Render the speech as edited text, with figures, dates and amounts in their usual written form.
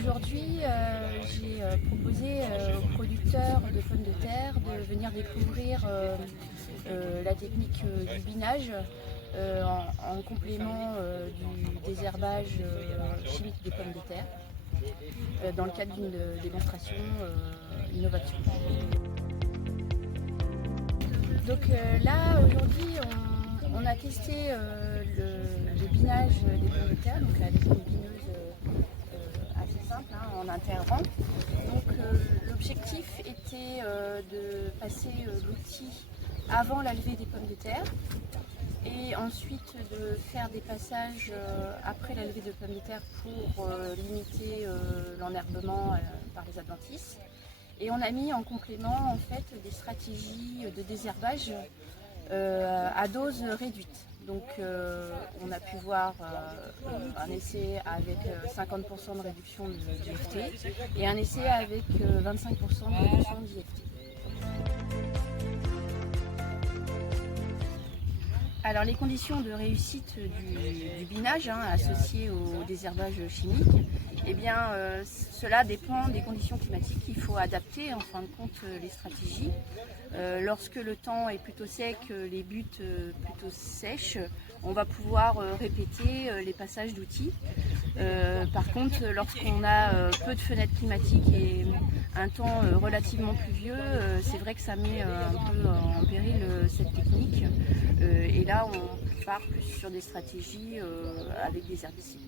aujourd'hui, j'ai proposé aux producteurs de pommes de terre de venir découvrir la technique du binage en complément du désherbage chimique des pommes de terre dans le cadre d'une démonstration innovation. Donc là, aujourd'hui, on a testé le binage des pommes de terre, donc avec une bineuse assez simple, en interrang. Donc l'objectif était de passer l'outil avant la levée des pommes de terre et ensuite de faire des passages après la levée de pommes de terre pour limiter l'enherbement par les adventices. Et on a mis en complément en fait des stratégies de désherbage à dose réduite. Donc on a pu voir un essai avec 50% de réduction d'IFT et un essai avec 25% de réduction d'IFT. Alors les conditions de réussite du binage associé au désherbage chimique, eh bien, cela dépend des conditions climatiques. Il faut adapter en fin de compte les stratégies. Lorsque le temps est plutôt sec, les buttes plutôt sèches, on va pouvoir répéter les passages d'outils. Par contre, lorsqu'on a peu de fenêtres climatiques et un temps relativement pluvieux, c'est vrai que ça met un peu en péril cette technique. Et là, on part plus sur des stratégies avec des herbicides.